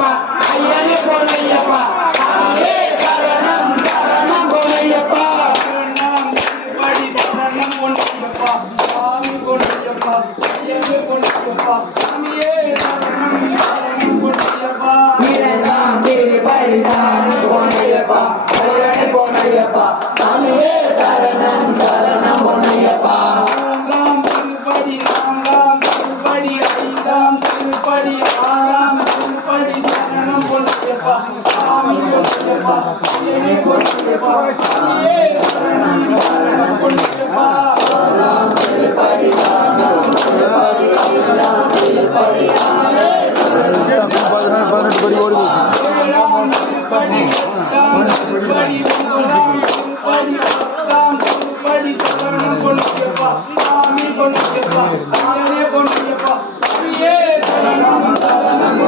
ஐயனே பொன்னையப்பா சாமியே சரணம் சரணம் பொன்னையப்பா சரணம் திருப்படி சரணம் பொன்னையப்பா சாமி பொன்னையப்பா ஐயனே பொன்னையப்பா சாமியே சரணம் சரணம் பொன்னையப்பா இரண்டாம் திருப்படி சரணம் பொன்னையப்பா ஐயனே பொன்னையப்பா சாமியே சரணம் சரணம் பொன்னையப்பா மூன்றாம் திருப்படி நான்காம் திருப்படி ஐந்தாம் திருப்படி ஆறாம் திருப்படி சரணம் பொன்னையப்பா சாமி பொன்னையப்பா ஐயனே பொன்னையப்பா சாமியே சரணம் சரணம் பொன்னையப்பா ஆறாம் திருப்படி நான்காம் திருப்படி ஐந்தாம் திருப்படி ஆறே சரணம் 18 படி ஓடி ஏழாம் திருப்படி எட்டாம் திருப்படி ஒன்பதாம் திருப்படி பத்தாம் திருப்படி சரணம் பொன்னையப்பா சாமி பொன்னையப்பா ஐயனே பொன்னையப்பா சாமியே சரணம் சரணம்